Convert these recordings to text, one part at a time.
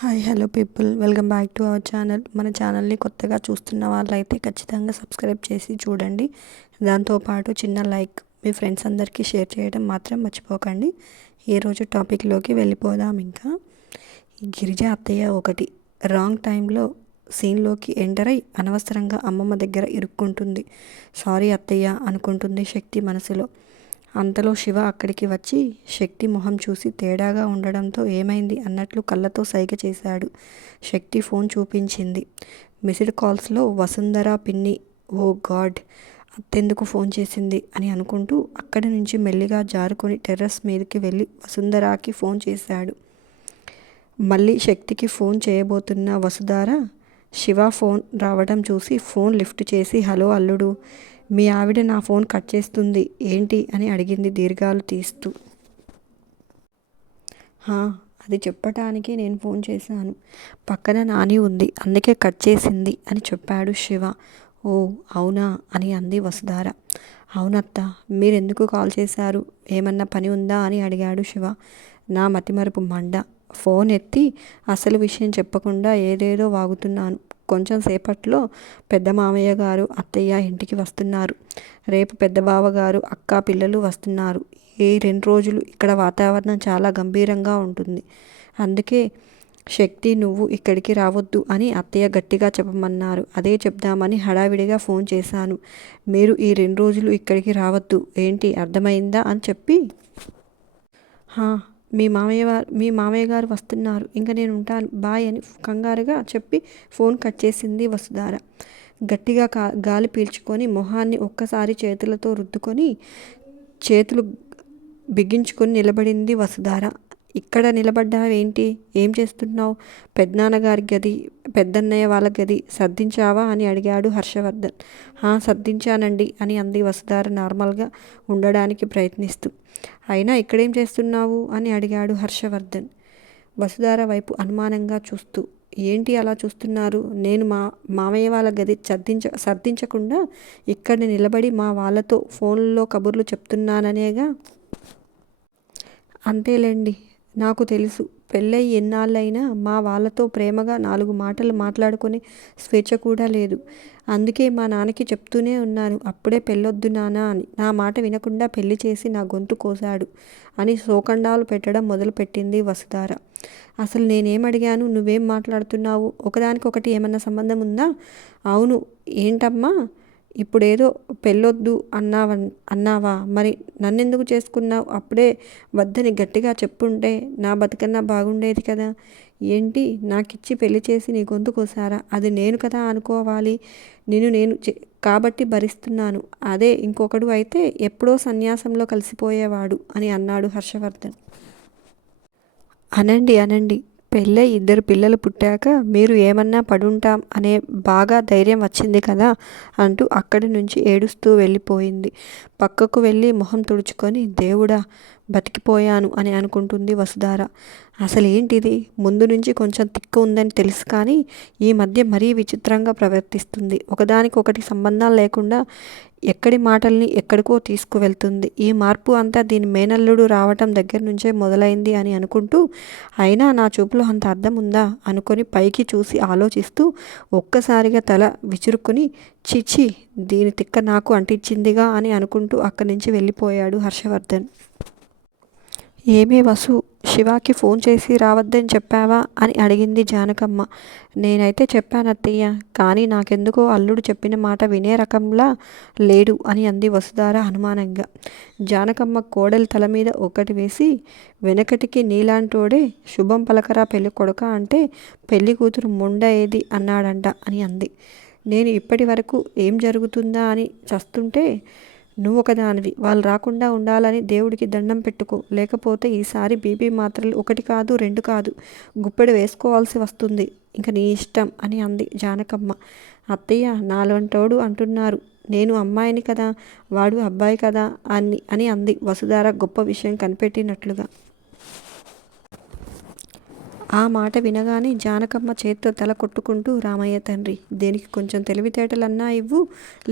Hi hello people, welcome back to our channel. మన ఛానల్ని కొత్తగా చూస్తున్న వాళ్ళైతే ఖచ్చితంగా సబ్స్క్రైబ్ చేసి చూడండి. దాంతోపాటు చిన్న లైక్ మీ ఫ్రెండ్స్ అందరికీ షేర్ చేయడం మాత్రం మర్చిపోకండి. ఈరోజు టాపిక్లోకి వెళ్ళిపోదాం. ఇంకా ఈ గిరిజ అత్తయ్య ఒకటి రాంగ్ టైంలో సీన్లోకి ఎంటర్ అయి అనవసరంగా అమ్మమ్మ దగ్గర ఇరుక్కుంటుంది. సారీ అత్తయ్య అనుకుంటుంది శక్తి మనసులో. అంతలో శివ అక్కడికి వచ్చి శక్తి మొహం చూసి తేడాగా ఉండడంతో ఏమైంది అన్నట్లు కళ్ళతో సైగ చేశాడు. శక్తి ఫోన్ చూపించింది. మిస్డ్ కాల్స్లో వసుంధర పిన్ని. ఓ గాడ్, అత్తెందుకు ఫోన్ చేసింది అని అనుకుంటూ అక్కడి నుంచి మెల్లిగా జారుకొని టెర్రస్ మీదకి వెళ్ళి వసుంధరాకి ఫోన్ చేశాడు. మళ్ళీ శక్తికి ఫోన్ చేయబోతున్న వసుధార శివ ఫోన్ రావడం చూసి ఫోన్ లిఫ్ట్ చేసి హలో అల్లుడు, మీ ఆవిడ నా ఫోన్ కట్ చేస్తుంది ఏంటి అని అడిగింది దీర్ఘాలు తీస్తూ. అది చెప్పటానికి నేను ఫోన్ చేశాను, పక్కన నాని ఉంది అందుకే కట్ చేసింది అని చెప్పాడు శివ. ఓ అవునా అని అంది వసుధార. అవునత్త, మీరెందుకు కాల్ చేశారు, ఏమన్నా పని ఉందా అని అడిగాడు శివ. నా మతిమరుపు మండ, ఫోన్ ఎత్తి అసలు విషయం చెప్పకుండా ఏదేదో వాగుతున్నాను. కొంచెం సేపట్లో పెద్ద మామయ్య గారు అత్తయ్య ఇంటికి వస్తున్నారు. రేపు పెద్ద బావగారు అక్క పిల్లలు వస్తున్నారు. ఈ 2 రోజులు ఇక్కడ వాతావరణం చాలా గంభీరంగా ఉంటుంది. అందుకే శక్తి నువ్వు ఇక్కడికి రావద్దు అని అత్తయ్య గట్టిగా చెప్పమన్నారు. అదే చెప్దామని హడావిడిగా ఫోన్ చేశాను. మీరు ఈ 2 రోజులు ఇక్కడికి రావద్దు ఏంటి, అర్థమైందా అని చెప్పి. మీ మామయ్య గారు వస్తున్నారు, ఇంకా నేను ఉంటాను బాయ్ అని కంగారుగా చెప్పి ఫోన్ కట్ చేసింది వసుధార. గట్టిగా గాలి పీల్చుకొని మొహాన్ని ఒక్కసారి చేతులతో రుద్దుకొని చేతులు బిగించుకొని నిలబడింది వసుధార. ఇక్కడ నిలబడ్డావేంటి, ఏం చేస్తున్నావు, పెద్దనాన్నగారి గది పెద్దన్నయ్య వాళ్ళ గది సర్దించావా అని అడిగాడు హర్షవర్ధన్. సర్దించానండి అని అంది వసుధార నార్మల్గా ఉండడానికి ప్రయత్నిస్తూ. అయినా ఇక్కడేం చేస్తున్నావు అని అడిగాడు హర్షవర్ధన్ వసుధార వైపు అనుమానంగా చూస్తూ. ఏంటి అలా చూస్తున్నారు, నేను మా మామయ్య వాళ్ళ గది సర్దించకుండా ఇక్కడ నిలబడి మా వాళ్ళతో ఫోన్లో కబుర్లు చెప్తున్నాననేగా. అంతేలేండి, నాకు తెలుసు. పెళ్ళై ఎన్నాళ్ళైనా మా వాళ్ళతో ప్రేమగా 4 మాటలు మాట్లాడుకునే స్వేచ్ఛ కూడా లేదు. అందుకే మా నాన్నకి చెప్తూనే ఉన్నాను, అప్పుడే పెళ్ళొద్దు నాన్న అని. నా మాట వినకుండా పెళ్లి చేసి నా గొంతు కోశాడు అని శోకండాలు పెట్టడం మొదలుపెట్టింది వసుధార. అసలు నేనేమడిగాను, నువ్వేం మాట్లాడుతున్నావు, ఒకదానికొకటి ఏమన్నా సంబంధం ఉందా? అవును, ఏంటమ్మా ఇప్పుడేదో పెళ్ళొద్దు అన్నావా, మరి నన్నెందుకు చేసుకున్నావు, అప్పుడే వద్దని గట్టిగా చెప్పుంటే నా బతుకన్నా బాగుండేది కదా. ఏంటి, నాకిచ్చి పెళ్లి చేసి నీ గొంతు కోసారా, అది నేను కదా అనుకోవాలి. నేను కాబట్టి భరిస్తున్నాను. అదే ఇంకొకడు అయితే ఎప్పుడో సన్యాసంలో కలిసిపోయేవాడు అని అన్నాడు హర్షవర్ధన్. అనండి, పెళ్ళై 2 పిల్లలు పుట్టాక మీరు ఏమన్నా పడుంటాం అనే బాగా ధైర్యం వచ్చింది కదా అంటూ అక్కడి నుంచి ఏడుస్తూ వెళ్ళిపోయింది. పక్కకు వెళ్ళి మొహం తుడుచుకొని దేవుడా బతికిపోయాను అని అనుకుంటుంది వసుధార. అసలు ఏంటిది, ముందు నుంచి కొంచెం తిక్కు ఉందని తెలుసు కానీ ఈ మధ్య మరీ విచిత్రంగా ప్రవర్తిస్తుంది. ఒకదానికొకటి సంబంధాలు లేకుండా ఎక్కడి మాటల్ని ఎక్కడికో తీసుకువెళ్తుంది. ఈ మార్పు అంతా దీని మేనల్లుడు రావటం దగ్గర నుంచే మొదలైంది అని అనుకుంటూ, అయినా నా చూపులో అంత అర్థం ఉందా అనుకొని పైకి చూసి ఆలోచిస్తూ ఒక్కసారిగా తల విచురుకుని చిచి, దీని తిక్క నాకు అంటించిందిగా అని అనుకుంటూ అక్కడి నుంచి వెళ్ళిపోయాడు హర్షవర్ధన్. ఏమే వసు, శివాకి ఫోన్ చేసి రావద్దని చెప్పావా అని అడిగింది జానకమ్మ. నేనైతే చెప్పాను అత్తయ్య, కానీ నాకెందుకో అల్లుడు చెప్పిన మాట వినే రకంలా లేడు అని అంది వసుధార అనుమానంగా. జానకమ్మ కోడలి తల మీద ఒకటి వేసి, వెనకటికి నీలాంటోడే శుభం పలకరా పెళ్లి కొడుక అంటే పెళ్లి కూతురు మొండ ఏది అన్నాడంట అని అంది. నేను ఇప్పటి వరకు ఏం జరుగుతుందా అని చస్తుంటే నువ్వొకదానివి, వాళ్ళు రాకుండా ఉండాలని దేవుడికి దండం పెట్టుకో, లేకపోతే ఈసారి బీపీ మాత్రలు 1 కాదు 2 కాదు గుప్పెడు వేసుకోవాల్సి వస్తుంది, ఇంక నీ ఇష్టం అని అంది జానకమ్మ. అత్తయ్య, నాలంటోడు అంటున్నారు, నేను అమ్మాయిని కదా, వాడు అబ్బాయి కదా అని అంది వసుధార గొప్ప విషయం కనిపెట్టినట్లుగా. ఆ మాట వినగానే జానకమ్మ చేత్తో తల కొట్టుకుంటూ, రామయ్య తండ్రి, దీనికి కొంచెం తెలివితేటలన్నా ఇవ్వు,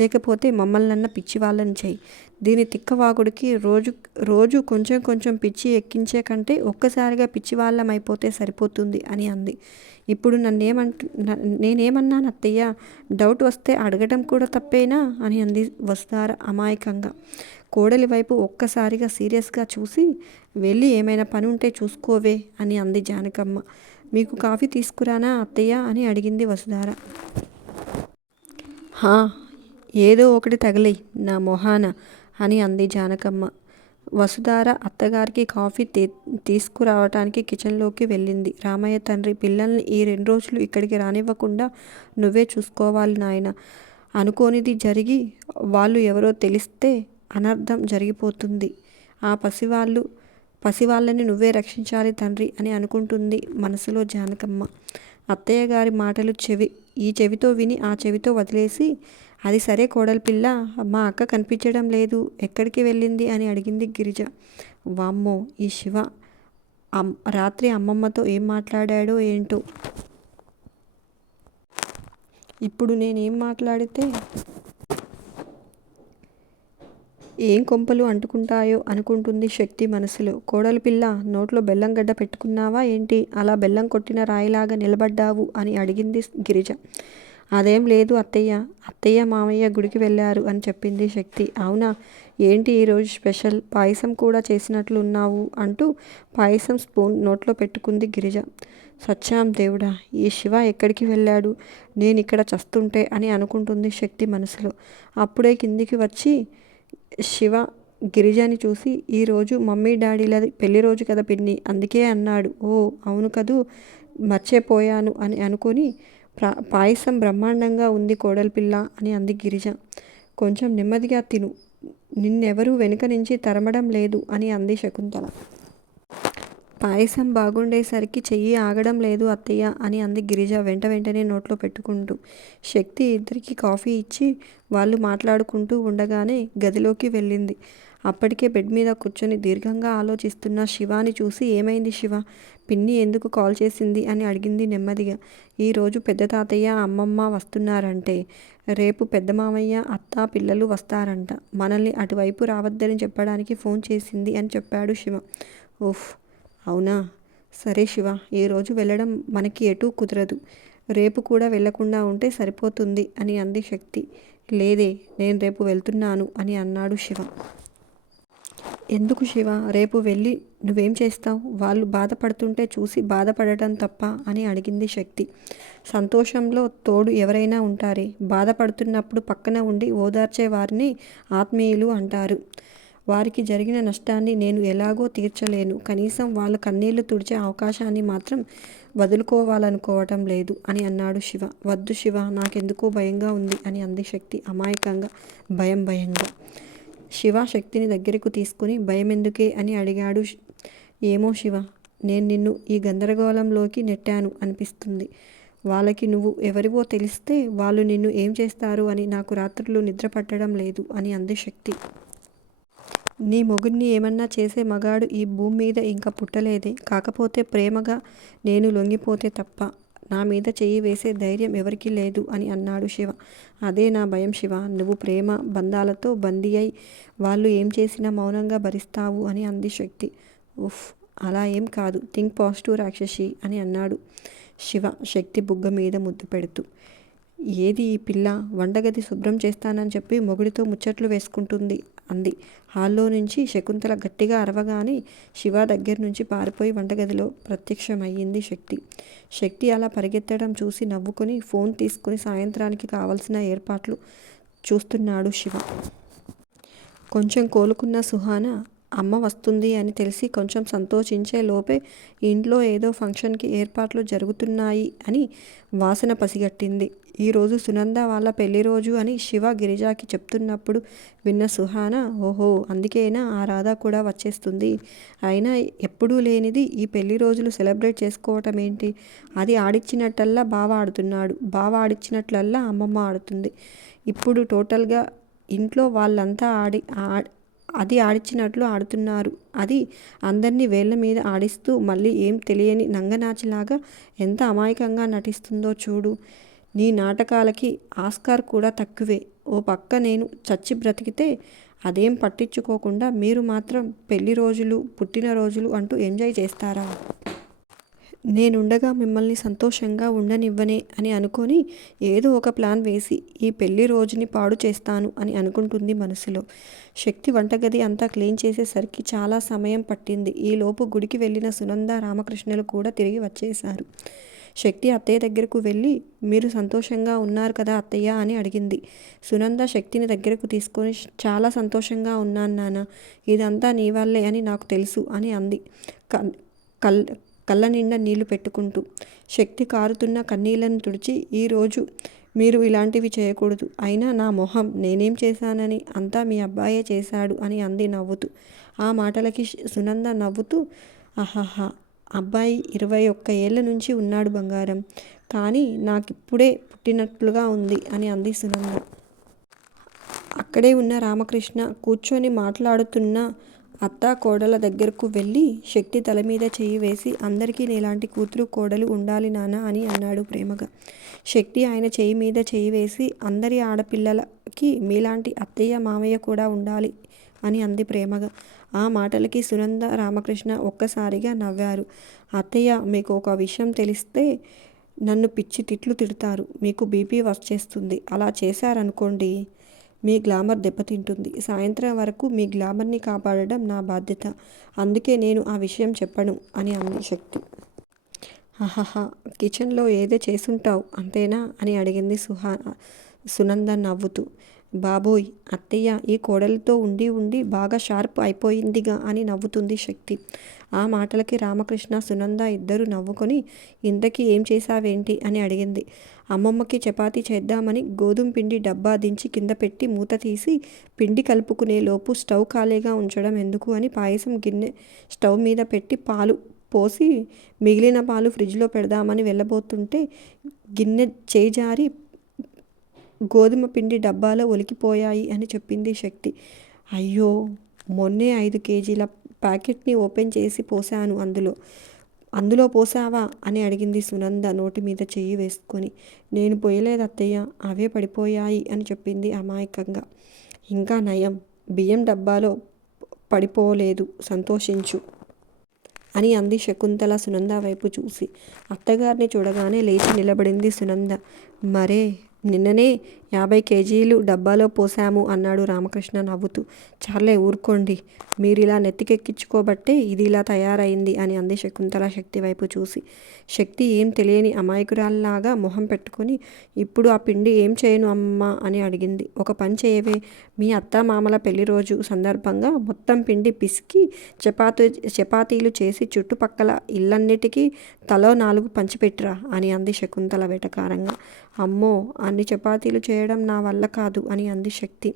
లేకపోతే మమ్మల్నన్నా పిచ్చివాళ్ళని చెయ్యి. దీని తిక్కవాగుడికి రోజు కొంచెం కొంచెం పిచ్చి ఎక్కించే కంటే ఒక్కసారిగా పిచ్చివాళ్ళం అయిపోతే సరిపోతుంది అని అంది. ఇప్పుడు నేనేమన్నాను అత్తయ్య? డౌట్ వస్తే అడగటం కూడా తప్పేనా అని అంది వసుధార అమాయకంగా. కోడలి వైపు ఒక్కసారిగా సీరియస్గా చూసి, వెళ్ళి ఏమైనా పని ఉంటే చూసుకోవే అని అంది జానకమ్మ. మీకు కాఫీ తీసుకురానా అత్తయ్య అని అడిగింది వసుధార. హా, ఏదో ఒకటి తగిలేయ్ నా మొహాన అని అంది జానకమ్మ. వసుధార అత్తగారికి కాఫీ తీసుకురావటానికి కిచెన్లోకి వెళ్ళింది. రామయ్య తండ్రి, పిల్లల్ని ఈ 2 రోజులు ఇక్కడికి రానివ్వకుండా నువ్వే చూసుకోవాలి నాయనా. అనుకోనిది జరిగి వాళ్ళు ఎవరో తెలిస్తే అనర్థం జరిగిపోతుంది. ఆ పసివాళ్ళని నువ్వే రక్షించాలి తండ్రి అని అనుకుంటుంది మనసులో జానకమ్మ. అత్తయ్య గారి మాటలు ఈ చెవితో విని ఆ చెవితో వదిలేసి, అది సరే కోడలి పిల్ల, మా అక్క కనిపించడం లేదు, ఎక్కడికి వెళ్ళింది అని అడిగింది గిరిజ. వామ్మో, ఈ శివ రాత్రి అమ్మమ్మతో ఏం మాట్లాడాడో ఏంటో. ఇప్పుడు నేనేం మాట్లాడితే ఏం కొంపలు అంటుకుంటాయో అనుకుంటుంది శక్తి మనసులో. కోడలి పిల్ల, నోట్లో బెల్లం గడ్డ పెట్టుకున్నావా ఏంటి? అలా బెల్లం కొట్టిన రాయిలాగా నిలబడ్డావు అని అడిగింది గిరిజ. అదేం లేదు అత్తయ్య, అత్తయ్య మామయ్య గుడికి వెళ్ళారు అని చెప్పింది శక్తి. అవునా, ఏంటి ఈరోజు స్పెషల్? పాయసం కూడా చేసినట్లు ఉన్నావు అంటూ పాయసం స్పూన్ నోట్లో పెట్టుకుంది గిరిజ. సత్యాం దేవుడా, ఈ శివ ఎక్కడికి వెళ్ళాడు? నేను ఇక్కడ చస్తుంటే అని అనుకుంటుంది శక్తి మనసులో. అప్పుడే కిందికి వచ్చి శివ గిరిజని చూసి, ఈరోజు మమ్మీ డాడీలది పెళ్లి రోజు కదా పిన్ని, అందుకే అన్నాడు. ఓ అవును కదూ, మర్చిపోయాను అని అనుకుని, పాయసం బ్రహ్మాండంగా ఉంది కోడలి పిల్ల అని అంది గిరిజ. కొంచెం నెమ్మదిగా తిను, నిన్నెవరూ వెనుక నుంచి తరమడం లేదు అని అంది శకుంతల. పాయసం బాగుండేసరికి చెయ్యి ఆగడం లేదు అత్తయ్య అని అంది గిరిజ వెంటనే నోట్లో పెట్టుకుంటూ. శక్తి ఇద్దరికి కాఫీ ఇచ్చి వాళ్ళు మాట్లాడుకుంటూ ఉండగానే గదిలోకి వెళ్ళింది. అప్పటికే బెడ్ మీద కూర్చొని దీర్ఘంగా ఆలోచిస్తున్న శివాని చూసి, ఏమైంది శివ, పిన్ని ఎందుకు కాల్ చేసింది అని అడిగింది నెమ్మదిగా. ఈరోజు పెద్ద తాతయ్య అమ్మమ్మ వస్తున్నారంటే, రేపు పెద్ద మామయ్య అత్త పిల్లలు వస్తారంట. మనల్ని అటువైపు రావద్దని చెప్పడానికి ఫోన్ చేసింది అని చెప్పాడు శివ. ఓఫ్, అవునా, సరే శివ, ఈరోజు వెళ్ళడం మనకి ఎటూ కుదరదు, రేపు కూడా వెళ్ళకుండా ఉంటే సరిపోతుంది అని అంది శక్తి. లేదే, నేను రేపు వెళ్తున్నాను అని అన్నాడు శివ. ఎందుకు శివ, రేపు వెళ్ళి నువ్వేం చేస్తావు? వాళ్ళు బాధపడుతుంటే చూసి బాధపడటం తప్ప అని అడిగింది శక్తి. సంతోషంలో తోడు ఎవరైనా ఉంటారే, బాధపడుతున్నప్పుడు పక్కన ఉండి ఓదార్చే వారిని ఆత్మీయులు అంటారు. వారికి జరిగిన నష్టాన్ని నేను ఎలాగో తీర్చలేను, కనీసం వాళ్ళ కన్నీళ్లు తుడిచే అవకాశాన్ని మాత్రం వదులుకోవాలనుకోవటం లేదు అని అన్నాడు శివ. వద్దు శివ, నాకెందుకో భయంగా ఉంది అని అంది శక్తి అమాయకంగా, భయంగా. శివ శక్తిని దగ్గరకు తీసుకుని, భయమెందుకే అని అడిగాడు. ఏమో శివ, నేను నిన్ను ఈ గందరగోళంలోకి నెట్టాను అనిపిస్తుంది. వాళ్ళకి నువ్వు ఎవరివో తెలిస్తే వాళ్ళు నిన్ను ఏం చేస్తారు అని నాకు రాత్రులు నిద్ర పట్టడం లేదు అని అంది శక్తి. నీ మొగుడిని ఏమన్నా చేసే మగాడు ఈ భూమి మీద ఇంకా పుట్టలేదే, కాకపోతే ప్రేమగా నేను లొంగిపోతే తప్ప నా మీద చెయ్యి వేసే ధైర్యం ఎవరికీ లేదు అని అన్నాడు శివ. అదే నా భయం శివ, నువ్వు ప్రేమ బంధాలతో బందీ అయి వాళ్ళు ఏం చేసినా మౌనంగా భరిస్తావు అని అంది శక్తి. ఉఫ్, అలా ఏం కాదు, థింక్ పాజిటివ్ రాక్షసి అని అన్నాడు శివ శక్తి బుగ్గ మీద ముద్దు పెడుతూ. ఏది ఈ పిల్ల, వంటగది శుభ్రం చేస్తానని చెప్పి మొగుడితో ముచ్చట్లు వేసుకుంటుంది అంది. హాల్లో నుంచి శకుంతల గట్టిగా అరవగానే శివ దగ్గర నుంచి పారిపోయి వంటగదిలో ప్రత్యక్షమయ్యింది శక్తి. శక్తి అలా పరిగెత్తడం చూసి నవ్వుకొని ఫోన్ తీసుకుని సాయంత్రానికి కావలసిన ఏర్పాట్లు చూస్తున్నాడు శివ. కొంచెం కోలుకున్న సుహాన అమ్మ వస్తుంది అని తెలిసి కొంచెం సంతోషించే లోపే ఇంట్లో ఏదో ఫంక్షన్కి ఏర్పాట్లు జరుగుతున్నాయి అని వాసన పసిగట్టింది. ఈరోజు సునంద వాళ్ళ పెళ్లి రోజు అని శివ గిరిజాకి చెప్తున్నప్పుడు విన్న సుహాన, ఓహో అందుకేనా ఆ రాధ కూడా వచ్చేస్తుంది, అయినా ఎప్పుడూ లేనిది ఈ పెళ్లి రోజులు సెలబ్రేట్ చేసుకోవటం ఏంటి? అది ఆడిచ్చినట్టల్లా బావ ఆడుతున్నాడు, బావ ఆడిచ్చినట్లల్లా అమ్మమ్మ ఆడుతుంది. ఇప్పుడు టోటల్గా ఇంట్లో వాళ్ళంతా అది ఆడించినట్లు ఆడుతున్నారు. అది అందరినీ వేళ్ళ మీద ఆడిస్తూ మళ్ళీ ఏం తెలియని నంగనాచిలాగా ఎంత అమాయకంగా నటిస్తుందో చూడు. నీ నాటకాలకి ఆస్కార్ కూడా తక్కువే. ఓ పక్క నేను చచ్చి బ్రతికితే అదేం పట్టించుకోకుండా మీరు మాత్రం పెళ్లి రోజులు, పుట్టినరోజులు అంటూ ఎంజాయ్ చేస్తారా? నేనుండగా మిమ్మల్ని సంతోషంగా ఉండనివ్వనే అని అనుకొని ఏదో ఒక ప్లాన్ వేసి ఈ పెళ్లి రోజుని పాడు చేస్తాను అని అనుకుంటుంది మనసులో. శక్తి వంటగది అంతా క్లీన్ చేసేసరికి చాలా సమయం పట్టింది. ఈలోపు గుడికి వెళ్ళిన సునంద, రామకృష్ణలు కూడా తిరిగి వచ్చేశారు. శక్తి అత్తయ్య దగ్గరకు వెళ్ళి మీరు సంతోషంగా ఉన్నారు కదా అత్తయ్య అని అడిగింది. సునంద శక్తిని దగ్గరకు తీసుకొని చాలా సంతోషంగా ఉన్నాను నాన్న, ఇదంతా నీ వల్లే అని నాకు తెలుసు అని అంది కళ్ళ నిండా నీళ్లు పెట్టుకుంటూ. శక్తి కారుతున్న కన్నీళ్లను తుడిచి ఈరోజు మీరు ఇలాంటివి చేయకూడదు. అయినా నా మొహం నేనేం చేశానని, అంతా మీ అబ్బాయే చేశాడు అని అంది నవ్వుతూ. ఆ మాటలకి సునంద నవ్వుతూ ఆహాహా, అబ్బాయి 21 ఏళ్ల నుంచి ఉన్నాడు బంగారం, కానీ నాకిప్పుడే పుట్టినట్లుగా ఉంది అని అంది సునంద. అక్కడే ఉన్న రామకృష్ణ కూర్చొని మాట్లాడుతున్న అత్తా కోడల దగ్గరకు వెళ్ళి శక్తి తల మీద చెయ్యి వేసి అందరికీ నీలాంటి కూతురు కోడలు ఉండాలి నాన్న అని అన్నాడు ప్రేమగా. శక్తి ఆయన చెయ్యి మీద చెయ్యి వేసి అందరి ఆడపిల్లలకి మీలాంటి అత్తయ్య మామయ్య కూడా ఉండాలి అని అంది ప్రేమగా. ఆ మాటలకి సునంద, రామకృష్ణ ఒక్కసారిగా నవ్వారు. అత్తయ్య, మీకు ఒక విషయం తెలిస్తే నన్ను పిచ్చి తిట్లు తిడతారు. మీకు బీపీ వచ్చేస్తుంది. అలా చేశారనుకోండి మీ గ్లామర్ దెబ్బతింటుంది. సాయంత్రం వరకు మీ గ్లామర్ని కాపాడడం నా బాధ్యత. అందుకే నేను ఆ విషయం చెప్పను అని అంది శక్తి. ఆహాహా, కిచెన్లో ఏదో చేసుంటావు అంతేనా అని అడిగింది సునంద నవ్వుతూ. బాబోయ్ అత్తయ్య, ఈ కోడలితో ఉండి ఉండి బాగా షార్ప్ అయిపోయిందిగా అని నవ్వుతుంది శక్తి. ఆ మాటలకి రామకృష్ణ, సునంద ఇద్దరు నవ్వుకొని ఇంతకీ ఏం చేశావేంటి అని అడిగింది. అమ్మమ్మకి చపాతీ చేద్దామని గోధుమ పిండి డబ్బా దించి కింద పెట్టి మూత తీసి పిండి కలుపుకునే లోపు స్టవ్ ఖాళీగా ఉంచడం ఎందుకు అని పాయసం గిన్నె స్టవ్ మీద పెట్టి పాలు పోసి మిగిలిన పాలు ఫ్రిడ్జ్లో పెడదామని వెళ్ళబోతుంటే గిన్నె చేజారి గోధుమ పిండి డబ్బాలో ఒలికిపోయాయి అని చెప్పింది శక్తి. అయ్యో, మొన్నే 5 కేజీల ప్యాకెట్ని ఓపెన్ చేసి పోసాను అందులో పోసావా అని అడిగింది సునంద నోటి మీద చెయ్యి వేసుకొని. నేను పోయలేదు అత్తయ్య, అవే పడిపోయాయి అని చెప్పింది అమాయకంగా. ఇంకా నయం, బియ్యం డబ్బాలో పడిపోలేదు, సంతోషించు అని అంది శకుంతల సునంద వైపు చూసి. అత్తగారిని చూడగానే లేచి నిలబడింది సునంద. మరే, నిన్ననే 50 కేజీలు డబ్బాలో పోసాము అన్నాడు రామకృష్ణ నవ్వుతూ. చాలే ఊరుకోండి, మీరిలా నెత్తికెక్కించుకోబట్టే ఇది ఇలా తయారైంది అని అంది శకుంతల శక్తి వైపు చూసి. శక్తి ఏం తెలియని అమాయకురాల్లాగా మొహం పెట్టుకుని ఇప్పుడు ఆ పిండి ఏం చేయను అమ్మా అని అడిగింది. ఒక పని చేయవే, మీ అత్తామామల పెళ్లి రోజు సందర్భంగా మొత్తం పిండి పిసికి చపాతీలు చేసి చుట్టుపక్కల ఇళ్ళన్నిటికీ తలో 4 పంచిపెట్టిరా అని అంది శకుంతల వెటకారంగా. అమ్మో, అన్ని చపాతీలు చేయడం నా వల్ల కాదు అని అంది శక్తి.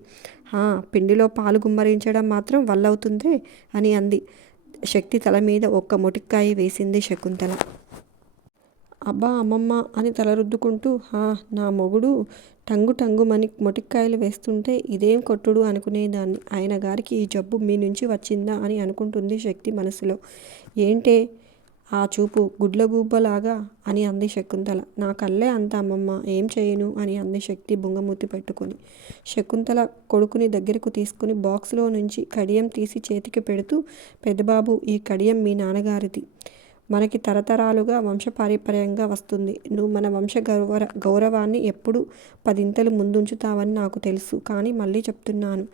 పిండిలో పాలు గుమ్మరించడం మాత్రం వల్లవుతుందే అని అంది. శక్తి తల మీద ఒక్క మొటిక్కాయ వేసింది శకుంతల. అబ్బా అమ్మమ్మ అని తల రుద్దుకుంటూ నా మొగుడు టంగు టంగుమని మొటిక్కాయలు వేస్తుంటే ఇదేం కొట్టుడు అనుకునేదాన్ని. ఆయన గారికి ఈ జబ్బు మీ నుంచి వచ్చిందా అని అనుకుంటుంది శక్తి మనసులో. ఏంటే ఆ చూపు, గుడ్లగూబలాగా అని అంది శకుంతల. నా కళ్ళే అంత అమ్మమ్మ, ఏం చేయను అని అంది శక్తి బుంగమూతి పెట్టుకుని. శకుంతల కొడుకుని దగ్గరకు తీసుకుని బాక్స్లో నుంచి కడియం తీసి చేతికి పెడుతూ, పెద్దబాబు, ఈ కడియం మీ నాన్నగారిది. మనకి తరతరాలుగా వంశపారంపర్యంగా వస్తుంది. నువ్వు మన వంశ గౌరవాన్ని ఎప్పుడు 10 ముందుంచుతావని నాకు తెలుసు. కానీ మళ్ళీ చెప్తున్నాను,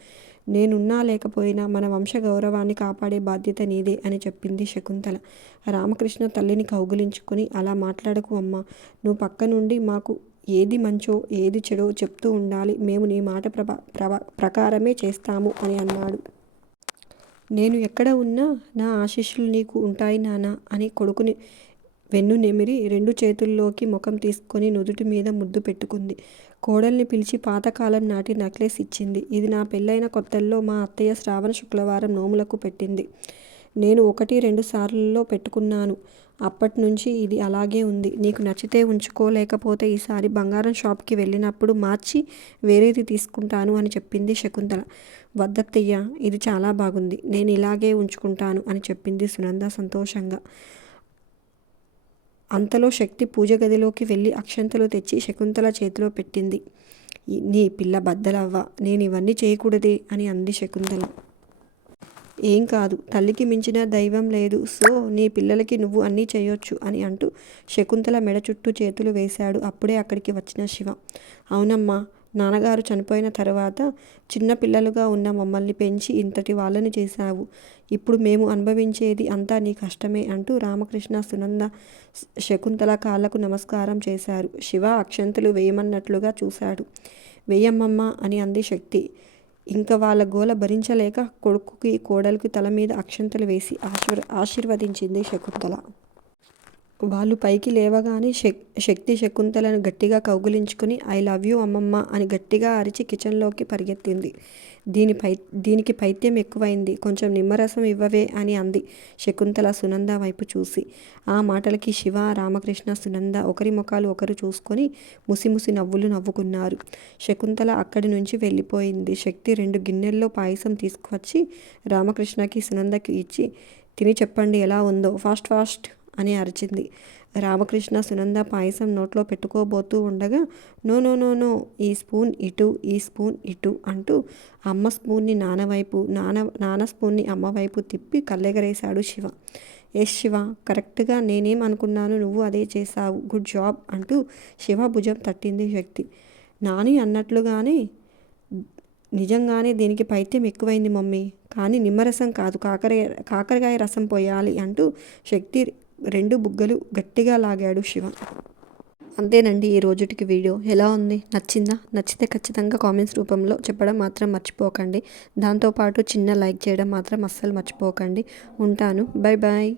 నేనున్నా లేకపోయినా మన వంశ గౌరవాన్ని కాపాడే బాధ్యత నీదే అని చెప్పింది శకుంతల. రామకృష్ణ తల్లిని కౌగిలించుకుని అలా మాట్లాడకు అమ్మా, నువ్వు పక్క నుండి మాకు ఏది మంచో ఏది చెడో చెప్తూ ఉండాలి. మేము నీ మాట ప్రకారమే చేస్తాము అని అన్నాడు. నేను ఎక్కడ ఉన్నా నా ఆశీస్సులు నీకు ఉంటాయి నాన్న అని కొడుకుని వెన్ను నెమిరి 2 చేతుల్లోకి ముఖం తీసుకొని నుదుటి మీద ముద్దు పెట్టుకుంది. కోడల్ని పిలిచి పాతకాలం నాటి నెక్లెస్ ఇచ్చింది. ఇది నా పెళ్ళైన కొత్తల్లో మా అత్తయ్య శ్రావణ శుక్రవారం నోములకు పెట్టింది. నేను 1-2 సార్లలో పెట్టుకున్నాను. అప్పటి నుంచి ఇది అలాగే ఉంది. నీకు నచ్చితే ఉంచుకో, లేకపోతే ఈసారి బంగారం షాప్కి వెళ్ళినప్పుడు మార్చి వేరేది తీసుకుంటాను అని చెప్పింది శకుంతల. వద్దత్తయ్య, ఇది చాలా బాగుంది. నేను ఇలాగే ఉంచుకుంటాను అని చెప్పింది సునంద సంతోషంగా. అంతలో శక్తి పూజ గదిలోకి వెళ్ళి అక్షంతలు తెచ్చి శకుంతల చేతిలో పెట్టింది. నీ పిల్ల బద్దలవ్వ, నేను ఇవన్నీ చేయకూడదే అని అంది శకుంతల. ఏం కాదు, తల్లికి మించిన దైవం లేదు. సో నీ పిల్లలకి నువ్వు అన్నీ చేయొచ్చు అని అంటూ శకుంతల మెడ చుట్టూ చేతులు వేశాడు. అప్పుడే అక్కడికి వచ్చిన శివ. అవునమ్మా, నాన్నగారు చనిపోయిన తర్వాత చిన్న పిల్లలుగా ఉన్న మమ్మల్ని పెంచి ఇంతటి వాళ్ళని చేశావు. ఇప్పుడు మేము అనుభవించేది అంతా నీ కష్టమే అంటూ రామకృష్ణ, సునంద శకుంతల కాళ్లకు నమస్కారం చేశారు. శివ అక్షంతలు వేయమన్నట్లుగా చూశాడు. వేయమ్మమ్మ అని అంది శక్తి. ఇంకా వాళ్ళ గోల భరించలేక కొడుకుకి కోడలికి తల మీద అక్షంతలు వేసి ఆశీర్వదించింది శకుంతల. వాళ్ళు పైకి లేవగానే శక్తి శకుంతలను గట్టిగా కౌగిలించుకుని ఐ లవ్ యూ అమ్మమ్మ అని గట్టిగా అరిచి కిచెన్లోకి పరిగెత్తింది. దీనికి పైత్యం ఎక్కువైంది, కొంచెం నిమ్మరసం ఇవ్వవే అని అంది శకుంతల సునంద వైపు చూసి. ఆ మాటలకి శివ, రామకృష్ణ, సునంద ఒకరి ముఖాలు ఒకరు చూసుకొని ముసిముసి నవ్వులు నవ్వుకున్నారు. శకుంతల అక్కడి నుంచి వెళ్ళిపోయింది. శక్తి 2 గిన్నెల్లో పాయసం తీసుకువచ్చి రామకృష్ణకి, సునందకి ఇచ్చి తిని చెప్పండి ఎలా ఉందో, ఫాస్ట్ ఫాస్ట్ అని అరిచింది. రామకృష్ణ, సునంద పాయసం నోట్లో పెట్టుకోబోతూ ఉండగా నో నో నో నో, ఈ స్పూన్ ఇటు, ఈ స్పూన్ ఇటు అంటూ అమ్మ స్పూన్ని నాన్న వైపు, నాన్న స్పూన్ని అమ్మ వైపు తిప్పి కళ్ళెగరేశాడు శివ. ఎస్ శివ, కరెక్ట్గా నేనేం అనుకున్నాను నువ్వు అదే చేశావు, గుడ్ జాబ్ అంటూ శివ భుజం తట్టింది శక్తి. నాని అన్నట్లుగానే నిజంగానే దీనికి పైత్యం ఎక్కువైంది మమ్మీ, కానీ నిమ్మరసం కాదు, కాకరకాయ రసం పోయాలి అంటూ శక్తి 2 బుగ్గలు గట్టిగా లాగాడు శివ. అంతేనండి ఈ రోజుటికి వీడియో. ఎలా ఉంది, నచ్చిందా? నచ్చితే ఖచ్చితంగా కామెంట్స్ రూపంలో చెప్పడం మాత్రం మర్చిపోకండి. దాంతోపాటు చిన్న లైక్ చేయడం మాత్రం అస్సలు మర్చిపోకండి. ఉంటాను, బాయ్ బాయ్.